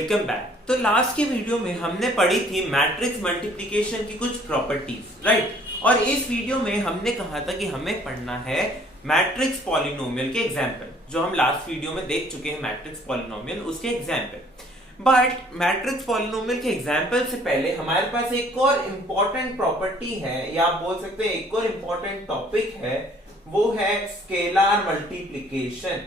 Welcome back. तो last की video में हमने पढ़ी थी मैट्रिक्स मल्टीप्लिकेशन की कुछ प्रॉपर्टीज, राइट। और इस वीडियो में हमने कहा था कि हमें पढ़ना है मैट्रिक्स पॉलिनोमियल के एग्जाम्पल, जो हम लास्ट वीडियो में देख चुके हैं मैट्रिक्स पॉलिनोमियल उसके एग्जाम्पल। बट मैट्रिक्स पॉलिनोमियल के एग्जाम्पल से पहले हमारे पास एक और इंपॉर्टेंट प्रॉपर्टी है, या आप बोल सकते हैं एक और इंपॉर्टेंट टॉपिक है, वो है scalar multiplication.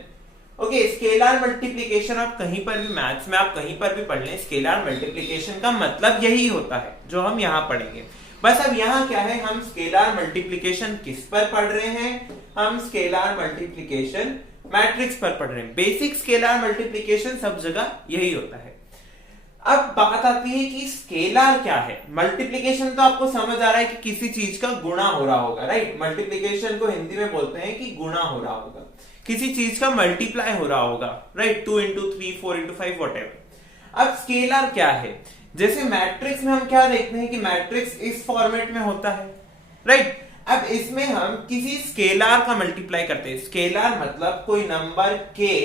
Okay, scalar multiplication आप कहीं पर भी मैथ्स में आप कहीं पर भी पढ़ लें, स्केलर मल्टीप्लिकेशन का मतलब यही होता है जो हम यहाँ पढ़ेंगे। बस अब यहाँ क्या है, हम स्केलर मल्टीप्लिकेशन किस पर पढ़ रहे हैं, हम स्केलर मल्टीप्लिकेशन मैट्रिक्स पर पढ़ रहे हैं। बेसिक स्केलर मल्टीप्लिकेशन सब जगह यही होता है। अब बात आती है कि स्केलर क्या है। मल्टीप्लिकेशन तो आपको समझ आ रहा है कि किसी चीज का गुणा हो रहा होगा, राइट। मल्टीप्लिकेशन को हिंदी में बोलते हैं कि गुणा हो रहा होगा, किसी चीज का मल्टीप्लाई हो रहा होगा, राइट। 2 into 3, 4 into 5 whatever. अब स्केलर क्या है, जैसे मैट्रिक्स में हम क्या देखते हैं कि मैट्रिक्स इस फॉर्मेट में होता है, राइट। अब इसमें हम किसी स्केलर का मल्टीप्लाई करते हैं। स्केलर मतलब कोई नंबर के,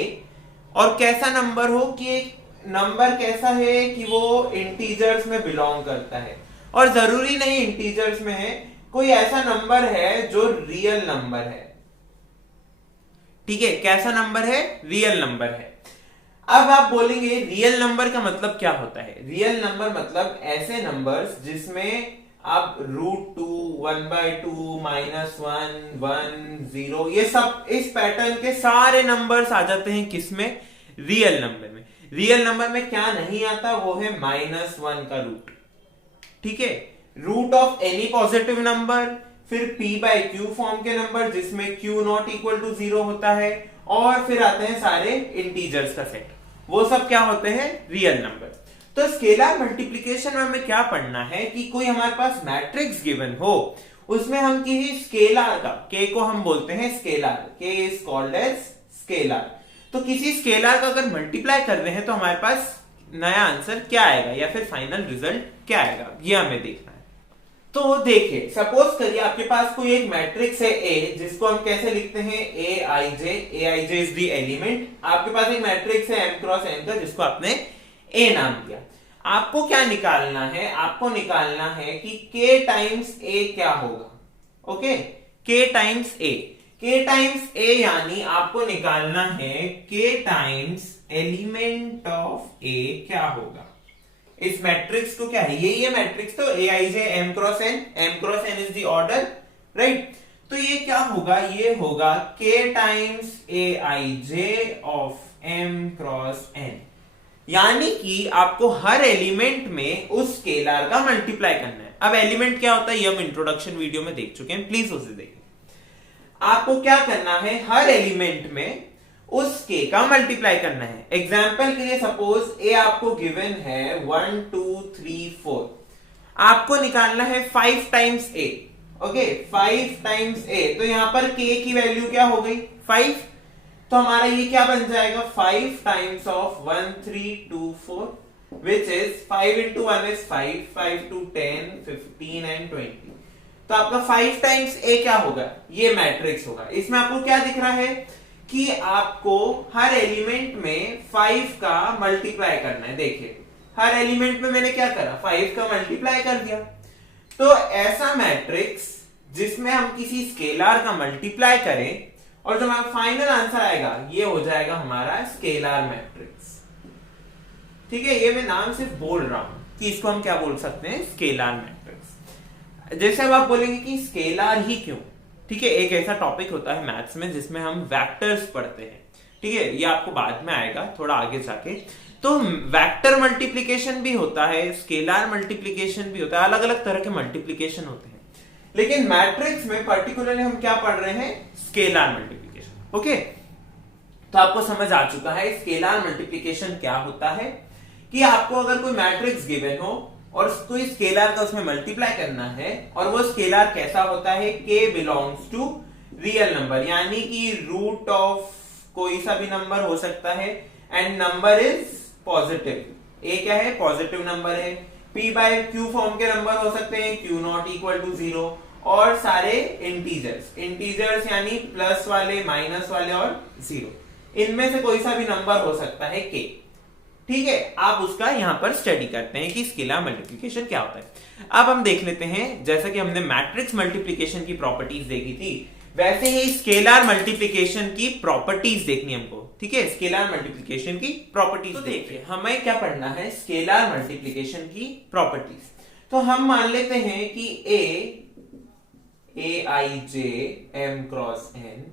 और कैसा नंबर हो कि एक नंबर कैसा है कि वो इंटीजर्स में बिलोंग करता है, और जरूरी नहीं इंटीजर्स में है, कोई ऐसा नंबर है जो रियल नंबर है, ठीक है। कैसा नंबर है, रियल नंबर है। अब आप बोलेंगे रियल नंबर का मतलब क्या होता है। रियल नंबर मतलब ऐसे नंबर्स जिसमें आप √2, 1/2, -1, 1, 0 ये सब इस पैटर्न के सारे नंबर्स आ जाते हैं किसमें, रियल नंबर में। रियल नंबर में क्या नहीं आता, वो है -1 का रूट, ठीक है। Root of any positive number, फिर p/q फॉर्म के नंबर जिसमें q नॉट इक्वल टू 0 होता है, और फिर आते हैं सारे इंटीजर्स का सेट, वो सब क्या होते हैं, रियल नंबर। तो स्केलर मल्टीप्लिकेशन में हमें क्या पढ़ना है कि कोई हमारे पास मैट्रिक्स गिवन हो, उसमें हम किसी स्केलर का, k को हम बोलते हैं scalar, k is called as scalar. तो किसी स्केलर का अगर मल्टीप्लाई कर रहे हैं तो हमारे पास नया आंसर क्या आएगा, या फिर फाइनल रिजल्ट क्या आएगा, ये हमें देखना है। तो देखिए, सपोज करिए आपके पास कोई एक मैट्रिक्स है A, जिसको हम कैसे लिखते हैं, Aij इज द एलिमेंट। आपके पास एक मैट्रिक्स है m क्रॉस n का, जिसको आपने A नाम दिया। आपको क्या निकालना है, आपको निकालना है कि k टाइम्स A क्या होगा। Okay, k times A, k times A यानी आपको निकालना है k times element of A क्या होगा। इस मैट्रिक्स को क्या है, यही है मैट्रिक्स, तो Aij m cross n is the order, right. तो ये क्या होगा, ये होगा k times Aij of m cross n, यानी कि आपको हर एलिमेंट में उस स्केलर का मल्टीप्लाई करना है। अब एलिमेंट क्या होता है, ये हम इंट्रोडक्शन वीडियो में देख चुके हैं, प्लीज उसे देखिए। आपको क्या करना है, हर एलिमेंट में उस k का मल्टीप्लाई करना है। एग्जाम्पल के लिए सपोज a आपको गिवन है 1, 2, 3, 4, आपको निकालना है 5 times a। Okay, 5 times a, तो यहां पर k की वैल्यू क्या हो गई, 5। तो हमारा ये क्या बन जाएगा, 5 times of 1, 3, 2, 4, which is 5 into 1 is 5, 5 to 10, 15 and 20। तो आपका 5 टाइम्स a क्या होगा, ये मैट्रिक्स होगा। इसमें आपको क्या दिख रहा है कि आपको हर एलिमेंट में 5 का मल्टीप्लाई करना है। देखिए, हर एलिमेंट में मैंने क्या करा, 5 का मल्टीप्लाई कर दिया। तो ऐसा मैट्रिक्स जिसमें हम किसी स्केलर का मल्टीप्लाई करें और जो हमारा फाइनल आंसर आएगा, ये हो जाएगा हमारा स्केलर मैट्रिक्स, ठीक है। ये मैं नाम सिर्फ बोल रहा हूं कि इसको हम क्या बोल सकते हैं, स्केलर मैट्रिक्स। जैसे अब आप बोलेंगे कि स्केलर ही क्यों, ठीक है। एक ऐसा टॉपिक होता है मैथ्स में जिसमें हम वेक्टर्स पढ़ते हैं, ठीक है। ये आपको बाद में आएगा थोड़ा आगे जाके। तो वेक्टर मल्टीप्लिकेशन भी होता है, स्केलर मल्टीप्लिकेशन भी होता है, अलग अलग तरह के मल्टीप्लिकेशन होते हैं। लेकिन मैट्रिक्स में पर्टिकुलरली हम क्या पढ़ रहे हैं, स्केलर मल्टीप्लिकेशन। ओके, तो आपको समझ आ चुका है स्केलर मल्टीप्लिकेशन क्या होता है, कि आपको अगर कोई मैट्रिक्स गिवन हो और कोई स्केलर का उसमें मल्टीप्लाई करना है, और वो स्केलर कैसा होता है, k belongs to real number, यानी कि रूट ऑफ कोई सा भी नंबर हो सकता है, and number is positive. a क्या है, पॉजिटिव नंबर है। p/q फॉर्म के नंबर हो सकते हैं, q नॉट इक्वल टू 0, और सारे इंटीजर्स यानी प्लस वाले, माइनस वाले और 0, इनमें से कोई सा भी नंबर हो सकता है k, ठीक है, आप उसका यहां पर स्टडी करते हैं कि स्केलर मल्टीप्लिकेशन क्या होता है। अब हम देख लेते हैं, जैसा कि हमने मैट्रिक्स मल्टीप्लिकेशन की प्रॉपर्टीज देखी थी, वैसे ही स्केलर मल्टीप्लिकेशन की प्रॉपर्टीज देखनी हमको। ठीक है, स्केलर मल्टीप्लिकेशन की प्रॉपर्टीज तो देखिए हमें क्या पढ़ना है, स्केलर मल्टीप्लिकेशन की प्रॉपर्टीज। तो हम मान लेते हैं कि a i j m cross n,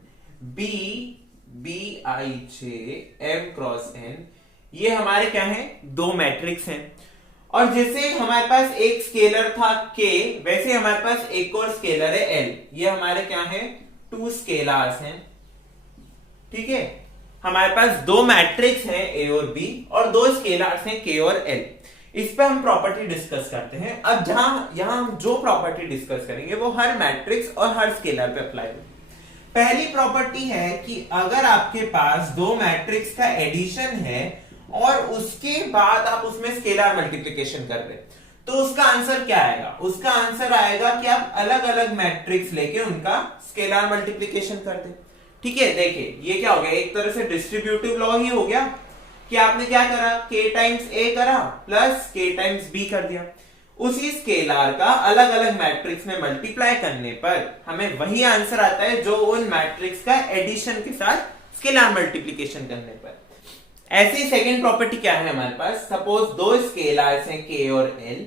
b i j m cross n, ये हमारे क्या है, दो मैट्रिक्स हैं। और जैसे हमारे पास एक स्केलर था k, वैसे हमारे पास एक और स्केलर है l। ये हमारे क्या है, टू स्केलर्स हैं। ठीक है, हमारे पास दो मैट्रिक्स हैं a और b और दो स्केलर्स हैं k और l। इस पे हम प्रॉपर्टी डिस्कस करते हैं। अब यहां हम जो प्रॉपर्टी डिस्कस करेंगे वो हर मैट्रिक्स और हर स्केलर पे अप्लाई होगी। पहली प्रॉपर्टी है कि अगर आपके पास दो मैट्रिक्स का एडिशन है और उसके बाद आप उसमें स्केलर मल्टीप्लिकेशन कर रहे हैं, तो उसका आंसर क्या आएगा, उसका आंसर आएगा कि आप अलग अलग मैट्रिक्स लेके उनका स्केलर मल्टीप्लिकेशन कर दें। ठीक है, देखिए ये क्या हो गया, एक तरह से डिस्ट्रीब्यूटिव लॉ ही हो गया कि आपने क्या करा, k टाइम्स a करा प्लस k टाइम्स b कर दिया। उसी स्केलर का अलग अलग मैट्रिक्स में मल्टीप्लाई करने पर हमें वही आंसर आता है जो उन मैट्रिक्स का एडिशन के साथ स्केलर मल्टीप्लिकेशन करने पर। ऐसी सेकंड प्रॉपर्टी क्या है हमारे पास, सपोज दो स्केलर्स हैं k और l,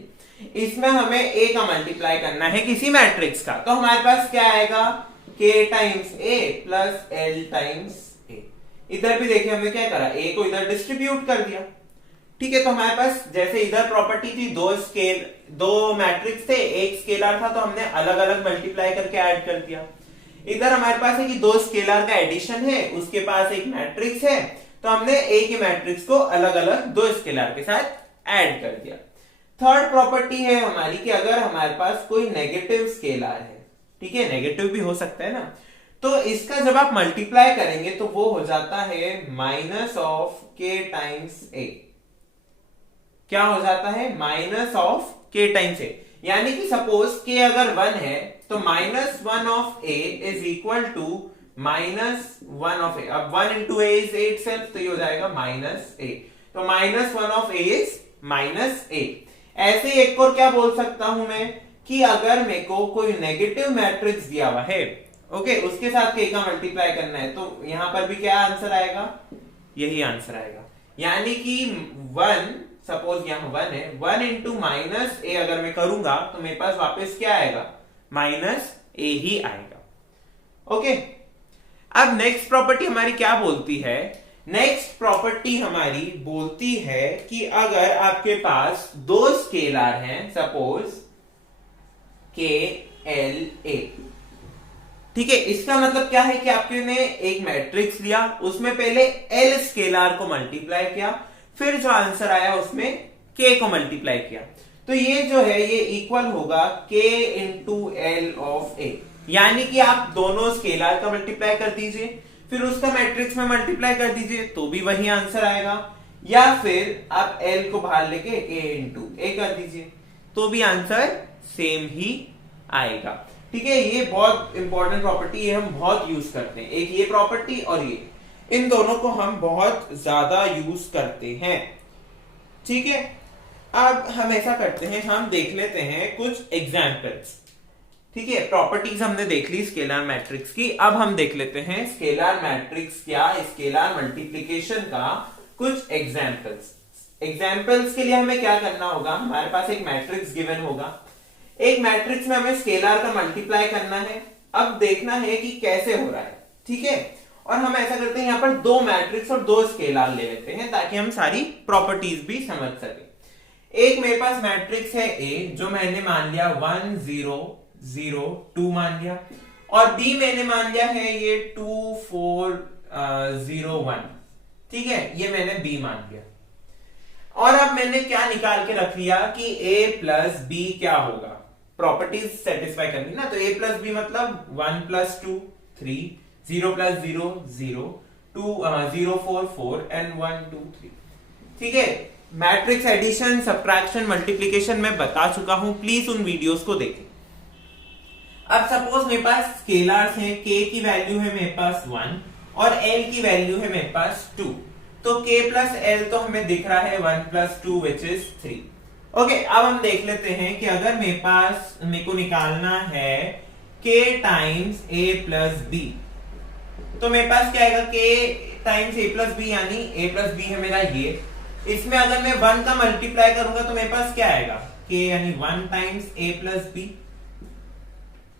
इसमें हमें a का मल्टीप्लाई करना है किसी मैट्रिक्स का, तो हमारे पास क्या आएगा, k times a plus l times a। इधर भी देखिए हमने क्या करा, a को इधर डिस्ट्रीब्यूट कर दिया। ठीक है, तो हमारे पास जैसे इधर प्रॉपर्टी थी, दो मैट्रिक्स थे, एक स्केलर था, तो हमने अलग अलग मल्टीप्लाई करके ऐड कर दिया। इधर हमारे पास है कि दो स्केलर का एडिशन है, उसके पास एक मैट्रिक्स है, तो हमने एक ही मैट्रिक्स को अलग अलग दो स्केलर के साथ ऐड कर दिया। थर्ड प्रॉपर्टी है हमारी कि अगर हमारे पास कोई नेगेटिव स्केलर है, ठीक है, नेगेटिव भी हो सकता है ना, तो इसका जब आप मल्टीप्लाई करेंगे तो वो हो जाता है minus of k times a। क्या हो जाता है, minus of k times a। यानी कि सपोज k अगर 1 है तो minus 1 of a is equal to minus 1 of a। अब 1 इंटू a इज 8 सेल्फ, तो ये हो जाएगा माइनस a। तो minus 1 of a is minus a। ऐसे एक और क्या बोल सकता हूं मैं कि अगर मेरे को कोई नेगेटिव मैट्रिक्स दिया हुआ है, ओके, उसके साथ k का मल्टीप्लाई करना है, तो यहां पर भी क्या आंसर आएगा, यही आंसर आएगा। यानी कि 1, सपोज यहां 1 है, 1 इंटू माइनस a अगर मैं करूंगा तो मेरे पास वापस क्या आएगा, माइनस a ही आएगा। ओके, अब नेक्स्ट प्रॉपर्टी हमारी क्या बोलती है, नेक्स्ट प्रॉपर्टी हमारी बोलती है कि अगर आपके पास दो स्केलर हैं, सपोज k l a, ठीक है, इसका मतलब क्या है कि आपने एक मैट्रिक्स लिया, उसमें पहले l स्केलर को मल्टीप्लाई किया, फिर जो आंसर आया उसमें k को मल्टीप्लाई किया, तो ये जो है ये इक्वल होगा k into l of a। यानी कि आप दोनों स्केलर का मल्टीप्लाई कर दीजिए, फिर उसका मैट्रिक्स में मल्टीप्लाई कर दीजिए, तो भी वही आंसर आएगा, या फिर आप l को बाहर लेके a इंटू a कर दीजिए, तो भी आंसर सेम ही आएगा। ठीक है, ये बहुत इंपॉर्टेंट प्रॉपर्टी है, हम बहुत यूज करते हैं, एक ये प्रॉपर्टी और ये, इन दोनों को हम बहुत ज्यादा यूज करते हैं। ठीक है, अब हम ऐसा करते हैं, हम देख लेते हैं कुछ एग्जांपल्स। ठीक है, प्रॉपर्टीज हमने देख ली स्केलर मैट्रिक्स की, अब हम देख लेते हैं स्केलर मैट्रिक्स क्या, स्केलर मल्टीप्लिकेशन का कुछ एग्जांपल्स। एग्जांपल्स के लिए हमें क्या करना होगा, हमारे पास एक मैट्रिक्स गिवन होगा, एक मैट्रिक्स में हमें स्केलर का मल्टीप्लाई करना है, अब देखना है कि कैसे हो रहा है। ठीक है, और हम ऐसा करते हैं, यहाँ पर दो मैट्रिक्स और दो स्केलर ले लेते हैं ताकि हम सारी प्रॉपर्टीज भी समझ सके। एक मेरे पास मैट्रिक्स है A, जो मैंने मान लिया 1 0 0 2 मान लिया, और B मैंने मान लिया है ये 2 4 0 1। ठीक है, ये मैंने B मान लिया, और अब मैंने क्या निकाल के रख लिया कि A प्लस B क्या होगा, प्रॉपर्टीज सेटिस्फाई करनी ना, तो A प्लस B मतलब 1 प्लस 2 3, 0 प्लस 0 0, 2 0 4 4 एंड 1 2 3। ठीक है, मैट्रिक्स एडिशन, सब्ट्रैक्शन, मल्टीप्लिकेशन मैं बता चुका हूं, प्लीज उन वीडियोस को देखें। अब सपोज मेरे पास स्केलर्स हैं, k की वैल्यू है मेरे पास 1 और l की वैल्यू है मेरे पास 2। तो k प्लस एल तो हमें दिख रहा है 1 प्लस 2 विच इज 3। ओके, अब हम देख लेते हैं कि अगर मेरे को निकालना है k times a plus b, तो मेरे पास क्या आएगा k times a plus b, यानी a प्लस b है मेरा ये। इसमें अगर मैं 1 का मल्टीप्लाई करूंगा तो मेरे पास क्या आएगा k, यानी 1 टाइम्स a प्लस b।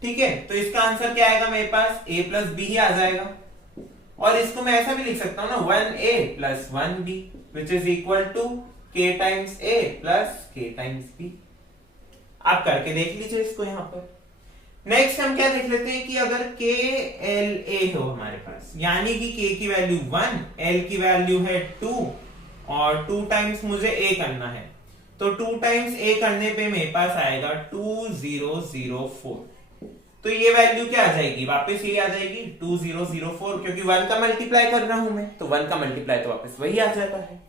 ठीक है, तो इसका आंसर क्या आएगा मेरे पास a प्लस b ही आ जाएगा। और इसको मैं ऐसा भी लिख सकता हूं ना 1a plus 1b which is equal to k times a plus k times b। आप करके देख लीजिए इसको यहां पर। नेक्स्ट हम क्या देख लेते हैं कि अगर k l a हो हमारे पास, यानी कि k की वैल्यू 1, l की वैल्यू है 2 और 2 टाइम्स मुझे a करना है, तो 2 टाइम्स a करने पे मेरे पास आएगा 2004। तो ये वैल्यू क्या आ जाएगी, वापस ये आ जाएगी 2004, क्योंकि 1 का मल्टीप्लाई कर रहा हूं मैं, तो 1 का मल्टीप्लाई तो वापस वही आ जाता है।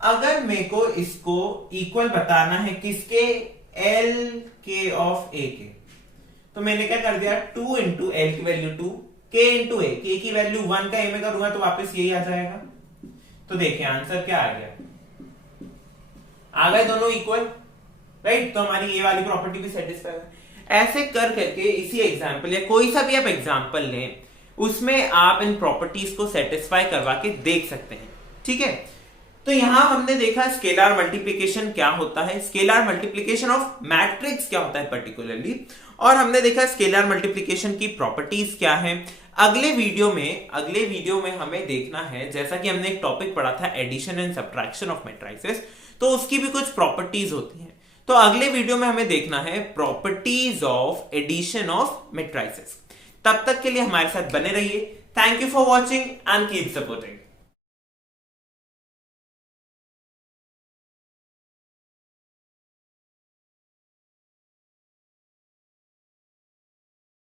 अगर मेरे को इसको इक्वल बताना है किसके, L K ऑफ A के, तो मैंने क्या कर दिया 2 इंटू L की value 2, K into A, K की वैल्यू 1 का A में करूंगा तो वापस यही आ जाएगा। तो देखिए आंसर क्या आ गया, आ गए दोनों इक्वल, राइट। तो हमारी ये वाली प्रॉपर्टी भी सेटिस्फाई है। ऐसे कर करके इसी एग्जाम्पल या कोई सा भी आप एग्जाम्पल लें, उसमें आप इन प्रॉपर्टीज को सेटिस्फाई करवा के देख सकते हैं। ठीक है, तो यहां हमने देखा स्केलर मल्टीप्लिकेशन क्या होता है, स्केलर मल्टीप्लिकेशन ऑफ मैट्रिक्स क्या होता है पर्टिकुलरली, और हमने देखा स्केलर मल्टीप्लिकेशन की प्रॉपर्टीज क्या है। अगले वीडियो में हमें देखना है, जैसा कि हमने एक टॉपिक पढ़ा था addition and subtraction of matrices, तो उसकी भी कुछ प्रॉपर्टीज होती हैं। तो अगले वीडियो में हमें देखना है properties of addition of matrices. तब तक के लिए हमारे साथ बने रहिए। Thank you for watching and keep supporting.